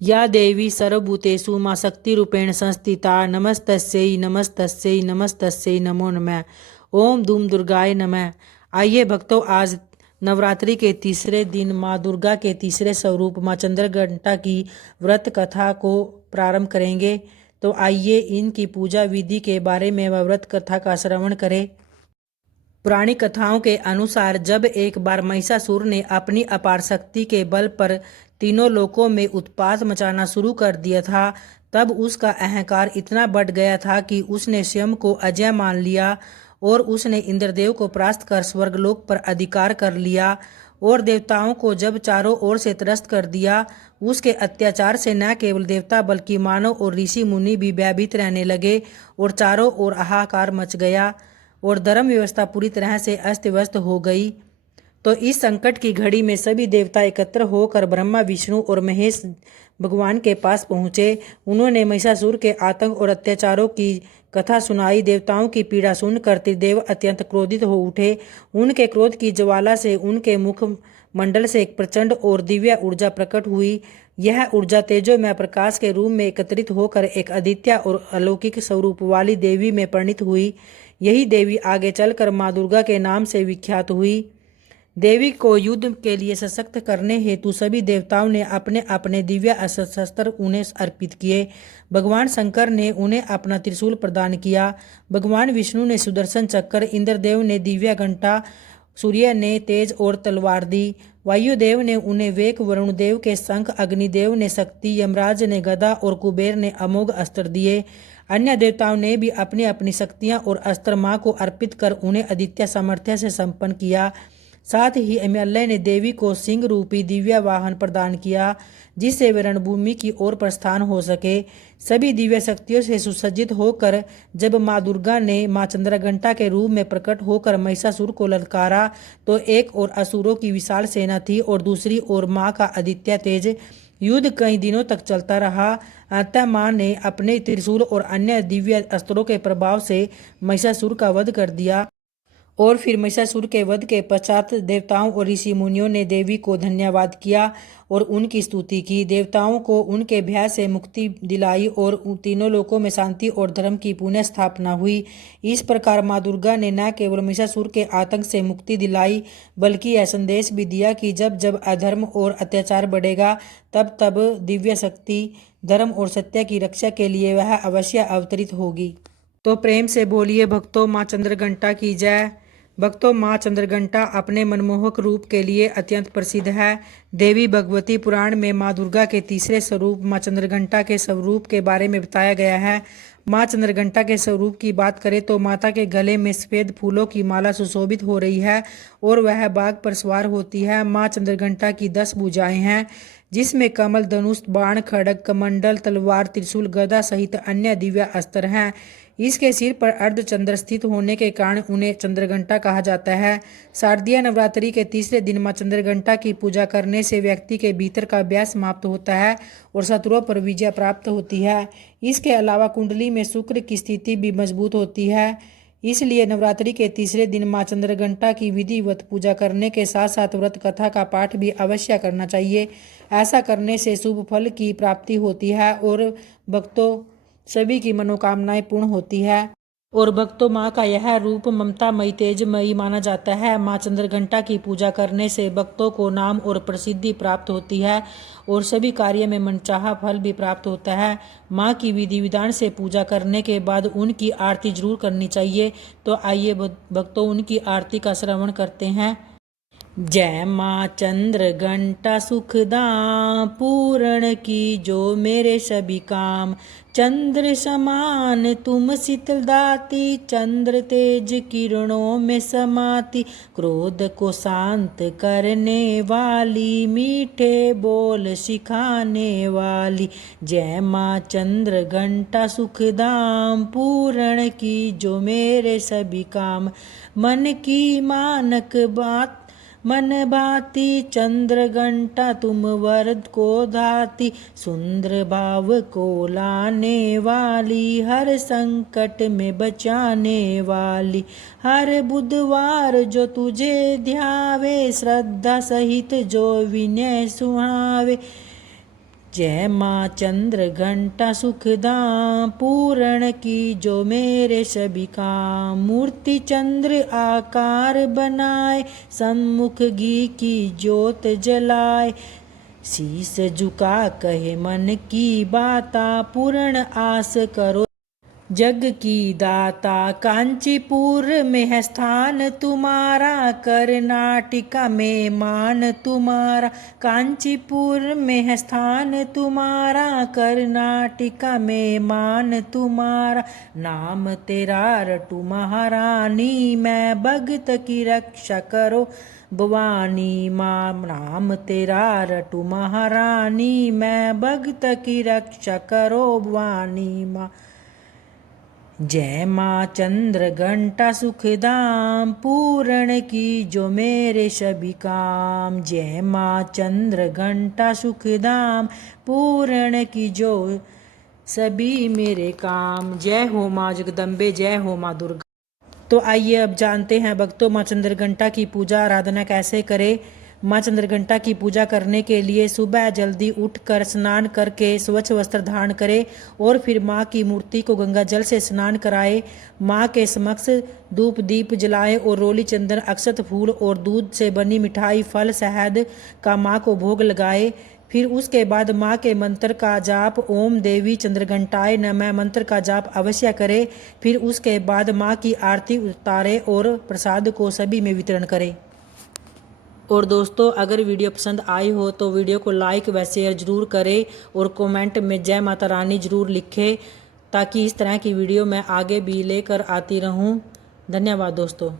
या देवी सर्वभूतेषु मां शक्तिरूपेण संस्थिता नमस्तस्यै नमस्तस्यै नमस्तस्यै नमो नमः। ओम धूम दुर्गाय नमः। आइए भक्तों, आज नवरात्रि के तीसरे दिन माँ दुर्गा के तीसरे स्वरूप माँ चंद्रघंटा की व्रत कथा को प्रारंभ करेंगे। तो आइए इनकी पूजा विधि के बारे में व व्रत कथा का श्रवण करें। पुरानी कथाओं के अनुसार जब एक बार महिषासुर ने अपनी अपार शक्ति के बल पर तीनों लोकों में उत्पात मचाना शुरू कर दिया था, तब उसका अहंकार इतना बढ़ गया था कि उसने स्वयं को अजय मान लिया और उसने इंद्रदेव को परास्त कर स्वर्गलोक पर अधिकार कर लिया और देवताओं को जब चारों ओर से त्रस्त कर दिया। उसके अत्याचार से न केवल देवता बल्कि मानव और ऋषि मुनि भी भयभीत रहने लगे और चारों ओर हाहाकार मच गया और धर्म व्यवस्था पूरी तरह से अस्त व्यस्त हो गई। तो इस संकट की घड़ी में सभी देवता एकत्र होकर ब्रह्मा विष्णु और महेश भगवान के पास पहुँचे। उन्होंने महिषासुर के आतंक और अत्याचारों की कथा सुनाई। देवताओं की पीड़ा सुनकर त्रिदेव अत्यंत क्रोधित हो उठे। उनके क्रोध की ज्वाला से उनके मुख मंडल से एक प्रचंड और दिव्य ऊर्जा प्रकट हुई। यह ऊर्जा तेजोमय प्रकाश के रूप में एकत्रित होकर एक अद्वितीय और अलौकिक स्वरूप वाली देवी में परिणित हुई। यही देवी आगे चलकर माँ दुर्गा के नाम से विख्यात हुई। देवी को युद्ध के लिए सशक्त करने हेतु सभी देवताओं ने अपने अपने दिव्य अस्त्र शस्त्र उन्हें अर्पित किए। भगवान शंकर ने उन्हें अपना त्रिशूल प्रदान किया। भगवान विष्णु ने सुदर्शन चक्र, इंद्रदेव ने दिव्य घंटा, सूर्य ने तेज और तलवार दी, वायुदेव ने उन्हें वेग, वरुण देव के शंख, अग्निदेव ने शक्ति, यमराज ने गदा और कुबेर ने अमोघ अस्त्र दिए। अन्य देवताओं ने भी अपनी अपनी शक्तियां और अस्त्र मां को अर्पित कर उन्हें अद्वितीय सामर्थ्य से संपन्न किया। साथ ही हिमालय ने देवी को सिंह रूपी दिव्य वाहन प्रदान किया, जिससे वे रणभूमि की ओर प्रस्थान हो सके। सभी दिव्य शक्तियों से सुसज्जित होकर जब माँ दुर्गा ने माँ चंद्रघंटा के रूप में प्रकट होकर महिषासुर को ललकारा, तो एक ओर असुरों की विशाल सेना थी और दूसरी ओर माँ का अद्वितीय तेज। युद्ध कई दिनों तक चलता रहा। अंततः माँ ने अपने त्रिशूल और अन्य दिव्य अस्त्रों के प्रभाव से महिषासुर का वध कर दिया। और फिर महिषासुर के वध के पश्चात देवताओं और ऋषि मुनियों ने देवी को धन्यवाद किया और उनकी स्तुति की। देवताओं को उनके भय से मुक्ति दिलाई और तीनों लोकों में शांति और धर्म की पुनः स्थापना हुई। इस प्रकार माँ दुर्गा ने न केवल महिषासुर के आतंक से मुक्ति दिलाई, बल्कि यह संदेश भी दिया कि जब जब अधर्म और अत्याचार बढ़ेगा, तब तब दिव्य शक्ति, धर्म और सत्य की रक्षा के लिए वह अवश्य अवतरित होगी। तो प्रेम से बोलिए भक्तों, माँ चंद्रघंटा की जय। भक्तों, माँ चंद्रघंटा अपने मनमोहक रूप के लिए अत्यंत प्रसिद्ध है। देवी भगवती पुराण में माँ दुर्गा के तीसरे स्वरूप माँ चंद्रघंटा के स्वरूप के बारे में बताया गया है। माँ चंद्रघंटा के स्वरूप की बात करें तो माता के गले में सफेद फूलों की माला सुशोभित हो रही है और वह बाघ पर सवार होती है। माँ चंद्रघंटा की 10 भुजाएं हैं, जिसमें कमल, धनुष, बाण, खड्ग, कमंडल, तलवार, त्रिशूल, गदा सहित अन्य दिव्य अस्त्र हैं। इसके सिर पर अर्धचंद्र स्थित होने के कारण उन्हें चंद्रघंटा कहा जाता है। शारदीय नवरात्रि के तीसरे दिन मां चंद्रघंटा की पूजा करने से व्यक्ति के भीतर का भय समाप्त होता है और शत्रुओं पर विजय प्राप्त होती है। इसके अलावा कुंडली में शुक्र की स्थिति भी मजबूत होती है। इसलिए नवरात्रि के तीसरे दिन मां चंद्रघंटा की विधिवत पूजा करने के साथ साथ व्रत कथा का पाठ भी अवश्य करना चाहिए। ऐसा करने से शुभ फल की प्राप्ति होती है और भक्तों सभी की मनोकामनाएं पूर्ण होती है। और भक्तों, माँ का यह रूप ममतामयी, तेजमयी माना जाता है। माँ चंद्रघंटा की पूजा करने से भक्तों को नाम और प्रसिद्धि प्राप्त होती है और सभी कार्य में मनचाहा फल भी प्राप्त होता है। माँ की विधि विधान से पूजा करने के बाद उनकी आरती जरूर करनी चाहिए। तो आइए भक्तों, उनकी आरती का श्रवण करते हैं। जय माँ चंद्रघंटा सुखदाम, पूर्ण की जो मेरे सभी काम। चंद्र समान तुम शीतल दाती, चंद्र तेज किरणों में समाती। क्रोध को शांत करने वाली, मीठे बोल सिखाने वाली। जय माँ चंद्रघंटा सुखदाम, पूर्ण की जो मेरे सभी काम। मन की मानक बात मन भाती, चंद्रघंटा तुम वरद को धाती। सुंदर भाव को लाने वाली, हर संकट में बचाने वाली। हर बुधवार जो तुझे ध्यावे, श्रद्धा सहित जो विनय सुहावे। जय माँ चंद्र घंटा सुखधाम पूर्ण की जो मेरे सभी काम। मूर्ति चंद्र आकार बनाए सन्मुख घी की ज्योत जलाए। शीस झुका कहे मन की बाता पूर्ण आस करो जग की दाता। कांचीपुर में है स्थान तुम्हारा कर्नाटका में मान तुम्हारा। कांचीपुर में है स्थान तुम्हारा कर्नाटका में मान तुम्हारा। नाम तेरा रटू महारानी मैं भगत की रक्षा करो भवानी माँ। नाम तेरा रटू महारानी मैं भगत की रक्षा करो भवानी माँ। जय माँ चंद्र घंटा सुखधाम पूर्ण की जो मेरे सभी काम। जय माँ चंद्र घंटा सुखधाम पूर्ण की जो सभी मेरे काम। जय हो माँ जगदम्बे, जय हो माँ दुर्गा। तो आइए अब जानते हैं भक्तों माँ चंद्रघंटा की पूजा आराधना कैसे करें। माँ चंद्रघंटा की पूजा करने के लिए सुबह जल्दी उठकर स्नान करके स्वच्छ वस्त्र धारण करें और फिर माँ की मूर्ति को गंगा जल से स्नान कराएं। माँ के समक्ष धूप दीप जलाएं और रोली चंदन अक्षत फूल और दूध से बनी मिठाई फल शहद का माँ को भोग लगाए। फिर उसके बाद माँ के मंत्र का जाप ओम देवी चंद्रघंटाय नमः मंत्र का जाप अवश्य करें। फिर उसके बाद माँ की आरती उतारें और प्रसाद को सभी में वितरण करें। और दोस्तों अगर वीडियो पसंद आई हो तो वीडियो को लाइक व शेयर ज़रूर करें और कमेंट में जय माता रानी ज़रूर लिखें ताकि इस तरह की वीडियो मैं आगे भी लेकर आती रहूं। धन्यवाद दोस्तों।